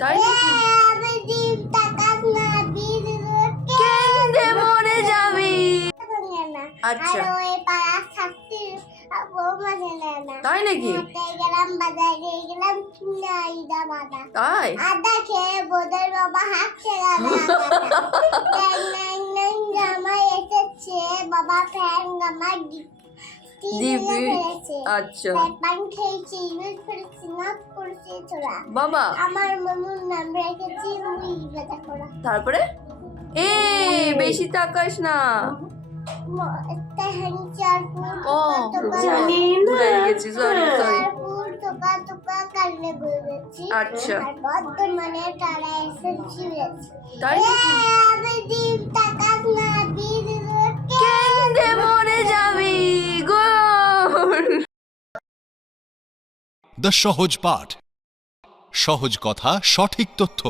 তাই নাকি? আমি দিন টাকা না দিলে কেন্দে মরে যাবি। না। আচ্ছা। আর ওই পাড়া থাকতে বৌমা জানে না। তাই নাকি? হাটে গেলাম, বাজারে গেলাম, কিনে আইলাম আদা। তাই? আদা খেয়ে বোধের বাবা হাঁটতে গেল আদাটা। ন্যাং ন্যাং ন্যাং জামাই এসেছে, বাবা ফ্যান জামাই টিভিতে ফেলেছে। আচ্ছা তাই পান খেয়েছি, ইউজ করেছি, নাক করেছি ছোড়া। বাবা। আমার মনুর নাম রেখেছি মুই বেটা করা। তারপরে বেশি তাকাস না। একটা হ্যান্ডচার ফুল ও জানি ভুলে গেছি, সরি সরি। ফুল টোকা টোকা কাটলে বলেছি। আচ্ছা আর বর্তমানে তারা এসেছি। তাই নাকি? আমি দিন টাকা না দিলে কেন্দে মরে যাবি গুড। দ্য সহজ পাঠ, সহজ কথা, সঠিক তথ্য।